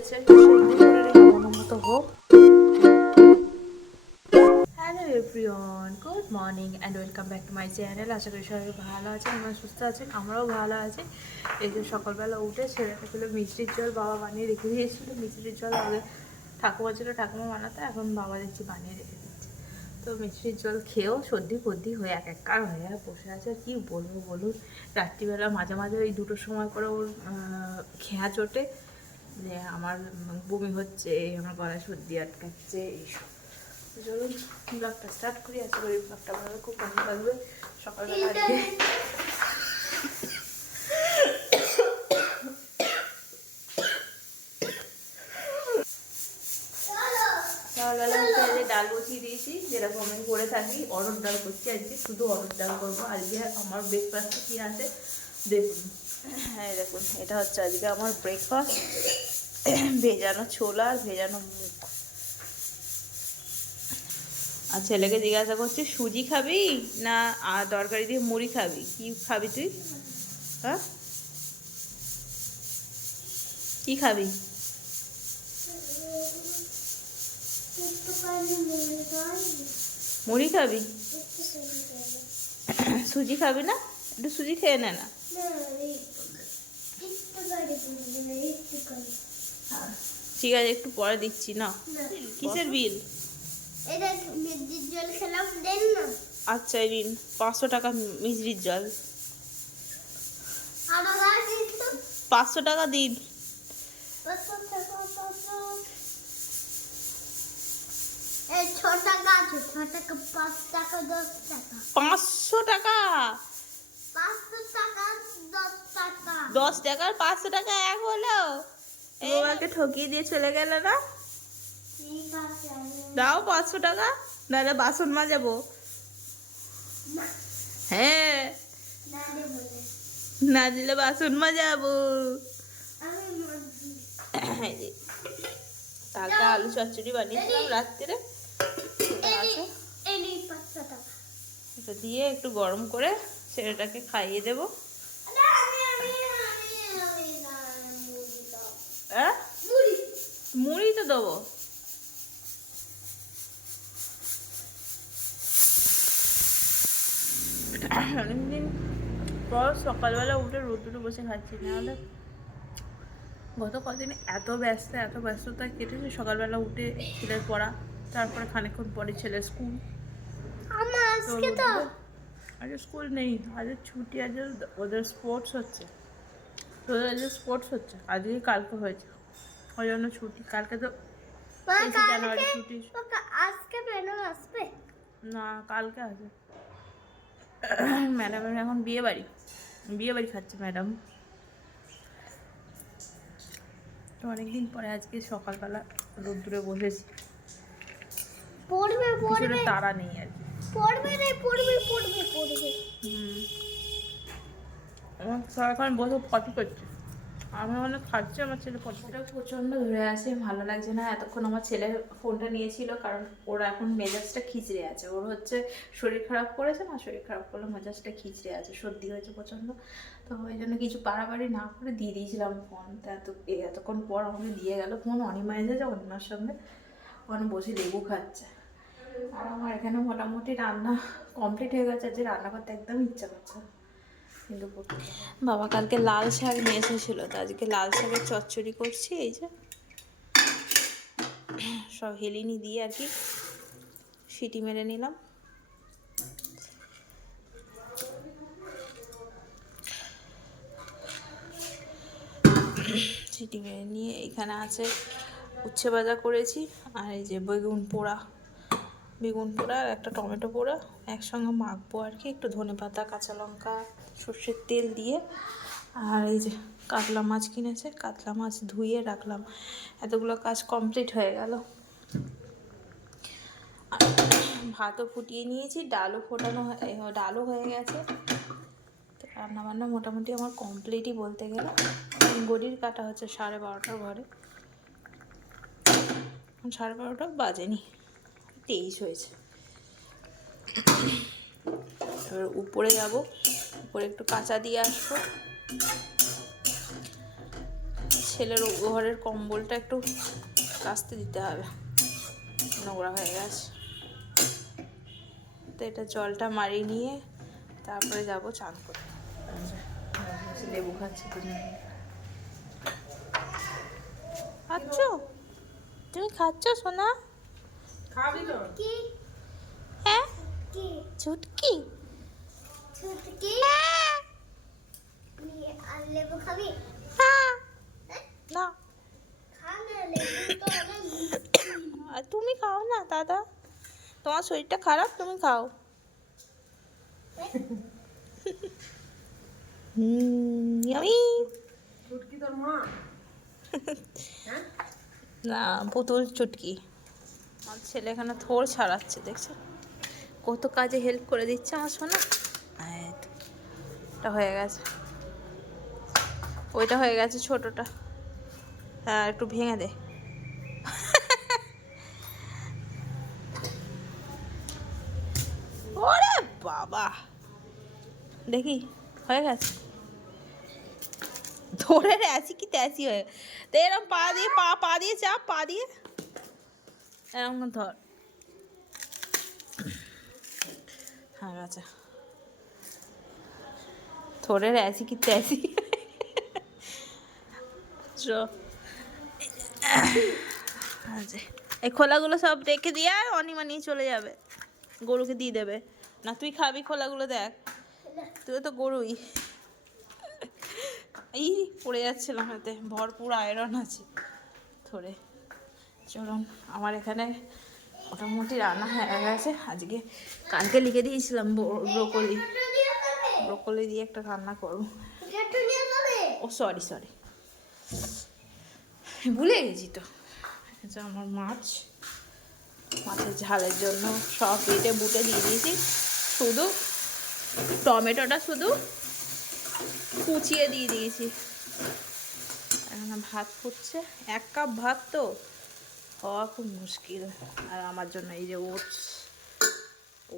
হয়েছে, সেদ্ধ করে রেখে মনের মতো হোক। Hello everyone, good morning and welcome back to my channel. আশা করি সবাই ভালো আছেন, আমরা সুস্থ আছেন, আমরাও ভালো আছি। এই যে সকালবেলা উঠে ছেলেটা ছিল মিষ্টির জল, বাবা বানিয়ে রেখে দিয়েছিল মিষ্টির জল। আগে ঠাকুমা ছিল, ঠাকুমা বানাতে, এখন বাবা দেখছি বানিয়ে রেখে দিচ্ছে। তো মিষ্টির জল খেয়েও সর্দি ফর্দি হয়ে একাকার হয়ে বসে আছে। আর কী বলবো বলুন, রাত্রিবেলা মাঝে মাঝে ওই 2টোর সময় করে ওর খেয়া চোটে যে আমার বমি হচ্ছে, আমার গলায় সর্দি আটকাচ্ছে, এইসব। চলুন ব্লগটা স্টার্ট করি। আশা করি ব্লগটা ভালো, খুব ভালো লাগবে। সকালবেলা আজকে সকালবেলা হচ্ছে আজকে ডাল বসিয়ে দিয়েছি, যেরকম আমি করে থাকি। অরহর ডাল করছি আজকে, শুধু অরহর ডাল করবো আজকে। আমার ব্রেকফাস্টে কী আছে দেখুন। হ্যাঁ দেখুন, এটা হচ্ছে আজকে আমার ব্রেকফাস্ট। ভেজানো ছোলা আর ভেজানো মুগ। আর ছেলেকে জিজ্ঞাসা করছি সুজি খাবি না তরকারি দিয়ে মুড়ি খাবি, কি খাবি তুই? হ্যাঁ, কি খাবি? মুড়ি খাবি? সুজি খাবি না? একটু সুজি খেয়ে নে না। ঠিক আছে, একটু পরে দিচ্ছি না। কিসের বিল? আচ্ছা ঋণ 500 টাকা মিষ্টির জল, 500 টাকা দিন। 500 টাকা? 10 টাকার 500 টাকা এক হলো? বাবাকে ঠকিয়ে দিয়ে চলে গেল না? দাও 500 টাকা, নাহলে বাসন মাজাবো। হ্যাঁ, না দিলে বাসন মাজাবো। কালকে আলু চচ্চড়ি বানিয়েছিলাম রাত্রিরে, এটা দিয়ে একটু গরম করে ছেলেটাকে খাইয়ে দেবো। হ্যাঁ, মুড়ি তো দেবো। অনেকদিন পর সকালবেলা উঠে রোদ্দুরে বসে খাচ্ছি, নাহলে গত কদিন এত ব্যস্ততা কেটেছে। সকালবেলা উঠে ছেলের পড়া, তারপরে খানিকক্ষণ পরে ছেলের স্কুল। আজ স্কুল নেই, আজ ছুটি, আজ ওদের স্পোর্টস হচ্ছে। তোদের আজ স্পোর্টস হচ্ছে, আজকে কালকে হয়েছে, ওই জন্য ছুটি। কালকে তো 23 জানুয়ারি ছুটি। না, কালকে আছে। ম্যাডামের এখন বিয়ে বাড়ি খাচ্ছে ম্যাডাম। তো অনেকদিন পরে আজকে সকালবেলা রোদ্দুরে বসেছি। পড়বে তাড়া নেই আর কি। আমার সারাক্ষণ বসে পটি করছে, আমি অনেক খাচ্ছি, আমার ছেলে পটিটা প্রচণ্ড ধরে আছে, ভালো লাগছে না। এতক্ষণ আমার ছেলে ফোনটা নিয়েছিল, কারণ ওর এখন মেজাজটা খিচড়ে আছে। ওর হচ্ছে শরীর খারাপ করেছে না, শরীর খারাপ করলে মেজাজটা খিচড়ে আছে, সর্দি হয়েছে প্রচণ্ড। তো ওই জন্য কিছু বাড়াবাড়ি না করে দিয়ে দিয়েছিলাম ফোন। তো এতক্ষণ পর আমাকে দিয়ে গেল ফোন। অনিমা এসেছে, অনিমার সঙ্গে ওখানে বসে লেবু খাচ্ছে। আর আমার এখানে মোটামুটি রান্না কমপ্লিট হয়ে গেছে। আজকে রান্না করতে একদম ইচ্ছা করছে না, কিন্তু বাবা কালকে লাল শাক নিয়ে এসেছিলো, তো আজকে লাল শাকের চচ্চড়ি করছি। এই যে সব হেলিনি দিয়ে আর কি সিটি মেরে নিলাম। সিটি মেরে নিয়ে এখানে আছে উচ্ছে ভাজা করেছি, আর এই যে বেগুন পোড়া আর একটা টমেটো পোড়া একসঙ্গে মাখবো আর কি, একটু ধনেপাতা, কাঁচা লঙ্কা, সর্ষের তেল দিয়ে। আর এই যে কাতলা মাছ কিনেছে, কাতলা মাছ ধুয়ে রাখলাম। এতগুলো কাজ কমপ্লিট হয়ে গেল। ভাতও ফুটিয়ে নিয়েছি, ডালও হয়ে গেছে। তো রান্নাবান্না মোটামুটি আমার কমপ্লিটই বলতে গেলে। গড়ির কাটা হচ্ছে 12:30 ঘরে, 12:30 বাজেনি, 23 হয়েছে। এবার উপরে যাব, উপরে একটু কাঁচা দিয়ে আসবো। ছেলের ঘরের কম্বলটা একটু কাচতে দিতে হবে, নোংরা হয়ে গেছে। তো এটা জলটা মারিয়ে নিয়ে তারপরে যাব চান করতে। লেবু খাচ্ছি দুজনে। খাচ্ছ? তুমি খাচ্ছ সোনা? খাবি তো? হ্যাঁ চুটকি ছুটকি নিয়ে আর লেবু খাবি? না খা না, লেবু তো অনেক আর তুমি খাও না দাদা, তোমার শরীরটা খারাপ, তুমি খাও। ইয়ামি। ছুটকি তোর মা? হ্যাঁ? না পুতুল চুটকি। আমার ছেলে এখানে থোড় ছাড়াচ্ছে, দেখছো কত কাজে হেল্প করে দিচ্ছে আমার সোনা। এই তো, এটা হয়ে গেছে, ওইটা হয়ে গেছে ছোটটা। হ্যাঁ একটু ভেঙে দে। ওরে বাবা, দেখি হয়ে গেছে। ধরে আছি কি তেছি হয়ে, তো এরকম পা দিয়ে পা দিয়ে চাপ, পা দিয়ে এরকম ধর। হ্যাঁ গেছে। থোড়ে ऐसी की तैसी। এই খোলাগুলো সব রেখে দিয়ে আর অনিমা নিয়ে চলে যাবে, গরুকে দিয়ে দেবে। না তুই খাবি খোলাগুলো? দেখ তুই তো গরুই। এই পড়ে যাচ্ছিলাম, হাতে ভরপুর আয়রন আছে থোড়ে। চলুন, আমার এখানে মোটামুটি রান্না হয়ে গেছে আজকে। কালকে লিখে দিয়েছিলাম ব্রোকলি দিয়ে একটা রান্না করবো। ও সরি ভুলে গেছি তো। এটা আমার মাছের ঝালের জন্য সব কেটে বুটে দিয়ে দিয়েছি, শুধু টমেটোটা শুধু কুচিয়ে দিয়ে দিয়েছি। এখন ভাত ফুটছে, 1 কাপ ভাত তো হওয়া খুব মুশকিল। আর আমার জন্য এই যে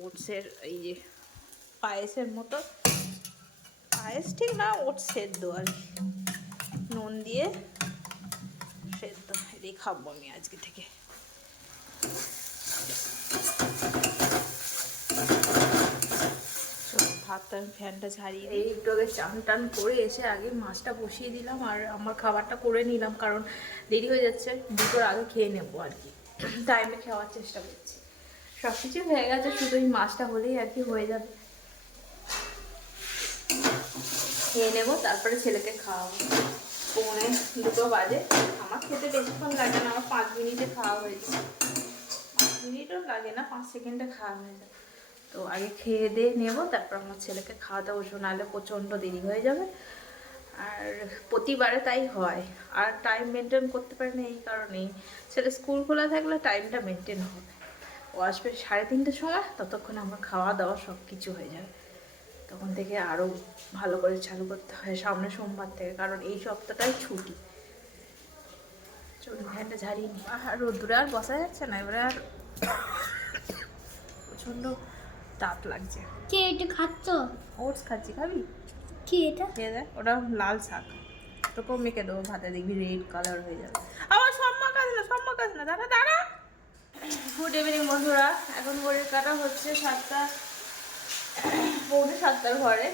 ওটসের এই যে পায়েসের মতো, পায়েস ঠিক না, ওটস সেদ্ধ আর কি, নুন দিয়ে সেদ্ধ, এটাই খাবো আমি আজকে থেকে। ভাতটা ফ্যানটা ঝাড়িয়ে এই একটু আগে চান টান করে এসে আগে মাছটা বসিয়ে দিলাম আর আমার খাবারটা করে নিলাম, কারণ দেরি হয়ে যাচ্ছে, 2টোর আগে খেয়ে নেবো আর কি, টাইমে খাওয়ার চেষ্টা করছি। সব কিছু হয়ে গেছে, শুধু এই মাছটা হলেই আর কি হয়ে যাবে। খেয়ে নেবো, তারপরে ছেলেকে খাওয়াবো। 1:45 বাজে। আমার খেতে বেশিক্ষণ লাগে না, আমার 5 মিনিটে খাওয়া হয়ে যায়। 5 মিনিটও লাগে না, 5 সেকেন্ডে খাওয়া হয়ে যায়। তো আগে খেয়ে দিয়ে নেবো, তারপর আমার ছেলেকে খাওয়াতে বসবো, নাহলে প্রচণ্ড দেরি হয়ে যাবে। আর প্রতিবারে তাই হয়, আর টাইম মেনটেন করতে পারি না এই কারণেই। ছেলে স্কুল খোলা থাকলে টাইমটা মেনটেন হবে। ও আসবে 3:30টার সময়, ততক্ষণে আমার খাওয়া দাওয়া সব কিছু হয়ে যাবে। তখন থেকে আরও ভালো করে চালু করতে হয় সামনে সোমবার থেকে, কারণ এই সপ্তাহটাই ছুটি। চলুন ফ্যানটা ঝাড়িয়ে নি। আর রোদ্দুরে আর বসা যাচ্ছে না, এবারে আর প্রচণ্ড তাপ লাগছে। কে এটা খাচ্ছ? ওটস খাচ্ছি, খাবি? কি এটা? খেয়ে দেখ, ওটা লাল শাক, তোকেও মেখে দেবো ভাতে, দেখবি রেড কালার হয়ে যাবে। আবার সম্মা কাজ না, দাঁড়া। গুড ইভিনিং বন্ধুরা, এখন ঘড়ির কাটা হচ্ছে 7টা, পৌনে 7টার ঘরে।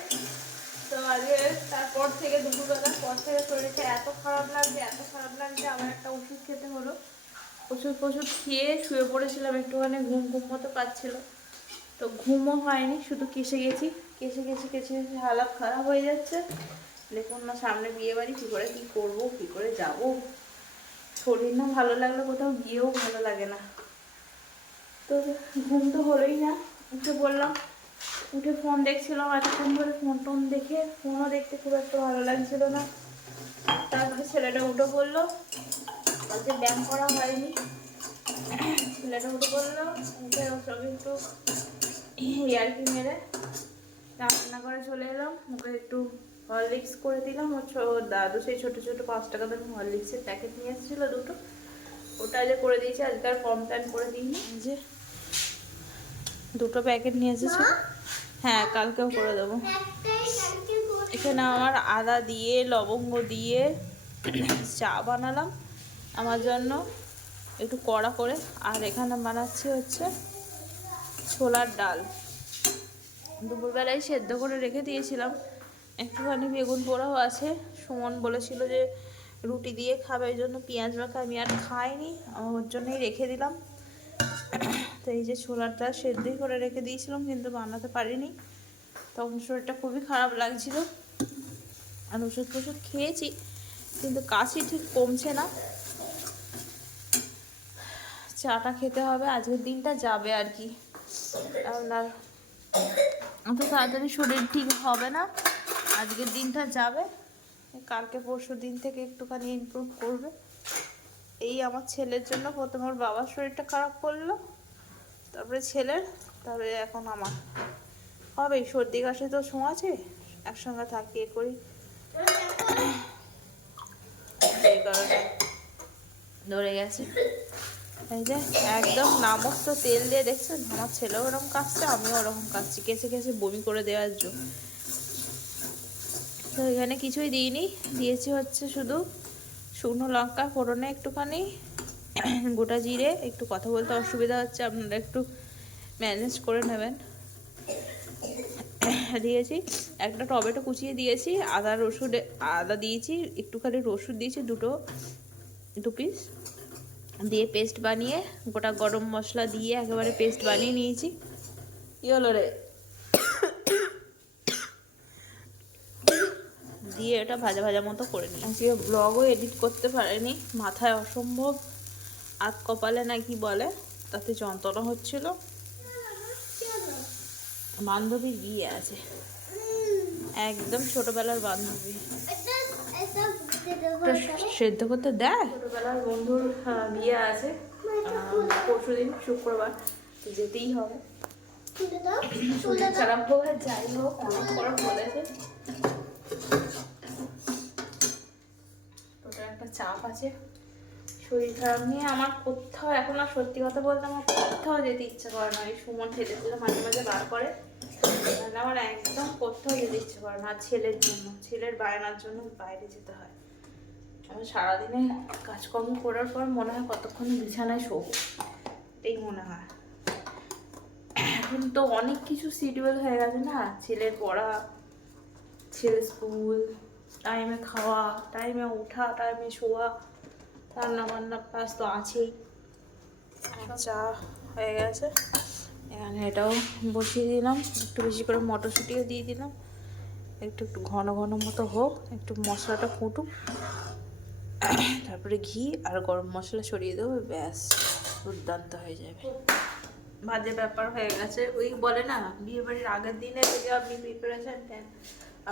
তো আগে তারপর থেকে দুপুরবেলার পর থেকে শরীরটা এত খারাপ লাগছে, আমার একটা ওষুধ খেতে হলো। ওষুধ খেয়ে শুয়ে পড়েছিলাম, একটুখানি ঘুম মতো পাচ্ছিল, তো ঘুমও হয়নি, শুধু কেসে গেছি হালাত খারাপ হয়ে যাচ্ছে। দেখুন না, সামনে বিয়ে বাড়ি, কী করবো, কী করে যাবো, শরীর না ভালো লাগলে কোথাও গিয়েও ভালো লাগে না। তো ঘুম তো হলোই না, উঠে বললাম, উঠে ফোন দেখছিলাম এতক্ষণ ধরে, ফোন দেখে, ফোনও দেখতে খুব একটা ভালো লাগছিল না। তারপরে ছেলেটা উঠে পড়লো, আজকে ব্যায়াম করা হয়নি। ছেলেটা উঠে পড়লো, উঠে সব একটু ইয়ার্কি মেরে রান্না করে চলে এলাম। মুখে একটু হরলিক্স করে দিলাম, ওর দাদু সেই ছোটো 5 টাকা দামের হরলিক্সের প্যাকেট নিয়ে এসেছিলো 2টো, ওটা যে করে দিয়েছি, আজকে আর কমপ্লেন করে দিইনি। যে 2টো প্যাকেট নিয়ে এসেছে, হ্যাঁ কালকেও করে দেবো। এখানে আমার আদা দিয়ে, লবঙ্গ দিয়ে, চা বানালাম আমার জন্য একটু কড়া করে, আর এখানে বানাচ্ছি হচ্ছে ছোলার ডাল। দুপুরবেলায় সেদ্ধ করে রেখে দিয়েছিলাম, একটুখানি বেগুন পোড়াও আছে। সুমন বলেছিল যে রুটি দিয়ে খাবে, ওই জন্য পেঁয়াজ মাখা আমি আর খাইনি, ওর জন্যই রেখে দিলাম। তো এই যে ছোলার ডাল সেদ্ধই করে রেখে দিয়েছিলাম, কিন্তু বানাতে পারিনি, তখন শরীরটা খুবই খারাপ লাগছিল। আর ওষুধ ফষুধ খেয়েছি, কিন্তু কাশি ঠিক কমছে না। চাটা খেতে হবে, আজকের দিনটা যাবে আর কি। আপনার অত তাড়াতাড়ি শরীর ঠিক হবে না, আজকের দিনটা যাবে, কালকে পরশু দিন থেকে একটুখানি ইমপ্রুভ করবে। এই আমার ছেলের জন্য প্রথমে ওর বাবার শরীরটা খারাপ করলো, তারপরে ছেলের, তারপরে এখন আমার হবে। সর্দি কাশি তো ছোঁয়াছে, একসঙ্গে থাকিয়ে করি, সেই কারণে ধরে গেছে। এই যে একদম নামস্ত তেল দিয়ে দেখছেন, আমার ছেলেও ওরকম কাশছে, আমিও ওরকম কাশছি, কেসে কেসে বমি করে দেওয়ার জন্য। তো এখানে কিছুই দিইনি, দিয়েছি হচ্ছে শুধু শুকনো লঙ্কা ফোড়নে একটুখানি, গোটা জিরে। একটু কথা বলতে অসুবিধা হচ্ছে, আপনারা একটু ম্যানেজ করে নেবেন। দিয়েছি একটা টমেটো কুচিয়ে দিয়েছি, আদা দিয়েছি, একটুখানি রসুন দিয়েছি দু পিস দিয়ে পেস্ট বানিয়ে, গোটা গরম মশলা দিয়ে একেবারে পেস্ট বানিয়ে নিয়েছি। কি হলো রে? দিয়ে এটা ভাজা ভাজা মতো করে নিই। আজকে ব্লগও এডিট করতে পারিনি, মাথায় অসম্ভব আধ কপালে না কি বলে, তাতে যন্ত্রণা হচ্ছিল। বান্ধবীর বিয়ে আছে, একদম ছোটবেলার বান্ধবী, সেদ্ধ করতে দেয়। ছোটবেলার বন্ধুর বিয়ে আছে পরশুদিন শুক্রবার, তো যেতেই হবে। খারাপ হোক আর যাই হোক, অনেক বলেছে, ওটা একটা চাপ আছে। শরীর খারাপ নিয়ে আমার কোথাও এখন আর, সত্যি কথা বলতে আমার কোথাও যেতে ইচ্ছে করে না। এই সুমন ঠেলে ঠেলে মাঝে মাঝে বার করে, আমার একদম কোথাও যেতে ইচ্ছে করে না। ছেলের জন্য, ছেলের বায়নার জন্য বাইরে যেতে হয়। আমি সারাদিনে কাজকর্ম করার পর মনে হয় কতক্ষণ বিছানায় শোবো, এই মনে হয়। এখন তো অনেক কিছু শিডিউল হয়ে গেছে না, ছেলের পড়া, ছেলের স্কুল, টাইমে খাওয়া, টাইমে ওঠা, টাইমে শোয়া, রান্না বান্না কাজ তো আছেই। চা হয়ে গেছে, এখানে এটাও বসিয়ে দিলাম, একটু বেশি করে মটরশুঁটিও দিয়ে দিলাম, একটু ঘন ঘন মতো হোক, একটু মশলাটা ফুটুক, তারপরে ঘি আর গরম মশলা ছড়িয়ে দেবো, ব্যাস দুর্দান্ত হয়ে যাবে। বাজে ব্যাপার হয়ে গেছে, ওই বলে না বিয়ে বাড়ির আগের দিনে যদি আপনি প্রিপারেশন দেন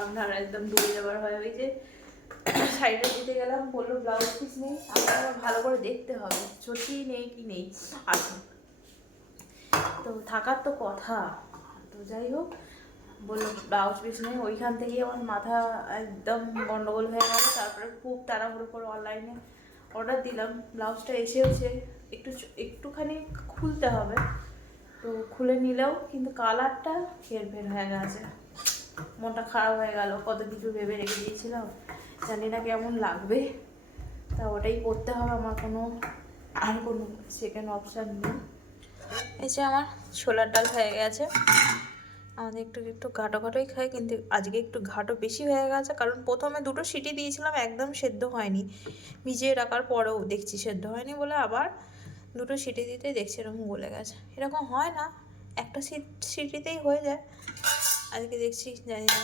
আপনার একদম ডুবে যাবার হয়। ওই যে সাইডে দিতে গেলাম, বললো ব্লাউজ পিস নেই, আমার ভালো করে দেখতে হবে সত্যি নেই কি নেই, আছে তো থাকার তো কথা। তো যাই হোক, বললো ব্লাউজ পিস নেই, ওইখান থেকেই আমার মাথা একদম গন্ডগোল হয়ে গেল। তারপরে খুব তাড়াহুড়ো করে অনলাইনে অর্ডার দিলাম, ব্লাউজটা এসেওছে, একটুখানি খুলতে হবে, তো খুলে নিলেও কিন্তু কালারটা হেরফের হয়ে গেছে, মনটা খারাপ হয়ে গেল। কত কিছু ভেবে রেখে দিয়েছিলাম, জানি না কেমন লাগবে, তা ওটাই করতে হবে, আমার কোনো সেকেন্ড অপশান নেই। এই যে আমার ছোলার ডাল হয়ে গেছে, আমাদের একটু একটু ঘাটো ঘাটোই খাই, কিন্তু আজকে একটু ঘাটো বেশি হয়ে গেছে, কারণ প্রথমে 2টো সিটি দিয়েছিলাম, একদম সেদ্ধ হয়নি, ভিজিয়ে রাখার পরেও দেখছি সেদ্ধ হয়নি বলে আবার 2টো সিটি দিতেই দেখছি এরকম গলে গেছে। এরকম হয় না, একটা সিটিতেই হয়ে যায়, আজকে দেখছি জানি না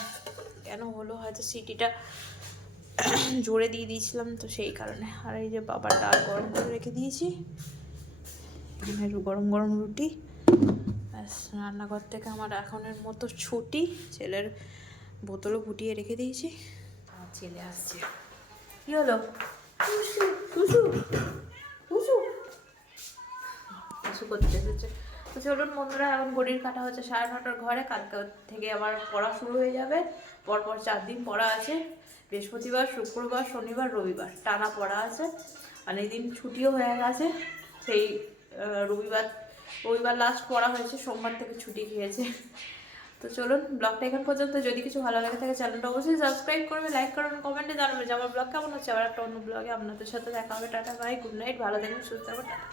কেন হলো, হয়তো সিটিটা জোরে দিয়ে দিয়েছিলাম তো সেই কারণে। আর এই যে বাবার ডাল গরম করে রেখে দিয়েছি, এখানে একটু গরম গরম রুটি, ব্যাস রান্নাঘর থেকে আমার এখনের মতো ছুটি। ছেলের বোতলও ফুটিয়ে রেখে দিয়েছি, আমার ছেলে আসছে। কি হলো? শুশু করতে এসেছে। তো চলুন বন্ধুরা, এখন ঘড়ির কাটা হচ্ছে 9:30 ঘরে, কালকে থেকে আবার পড়া শুরু হয়ে যাবে। পরপর 4 দিন পড়া আছে, বৃহস্পতিবার, শুক্রবার, শনিবার, রবিবার টানা পড়া আছে। অনেকদিন ছুটিও হয়ে গেছে, সেই রবিবার লাস্ট পড়া হয়েছে, সোমবার থেকে ছুটি খেয়েছে। তো চলুন ব্লগটা এখন পর্যন্ত, যদি কিছু ভালো লাগে থাকে চ্যানেলটা অবশ্যই সাবস্ক্রাইব করবে, লাইক করবেন, কমেন্টে জানাবেন যে আমার ব্লগ কেমন হচ্ছে। আবার একটা অন্য ব্লগে আপনাদের সাথে দেখা হবে। টাটা বাই, গুড নাইট, ভালো থাকবেন, সুস্থ থাকবেন, টাটা।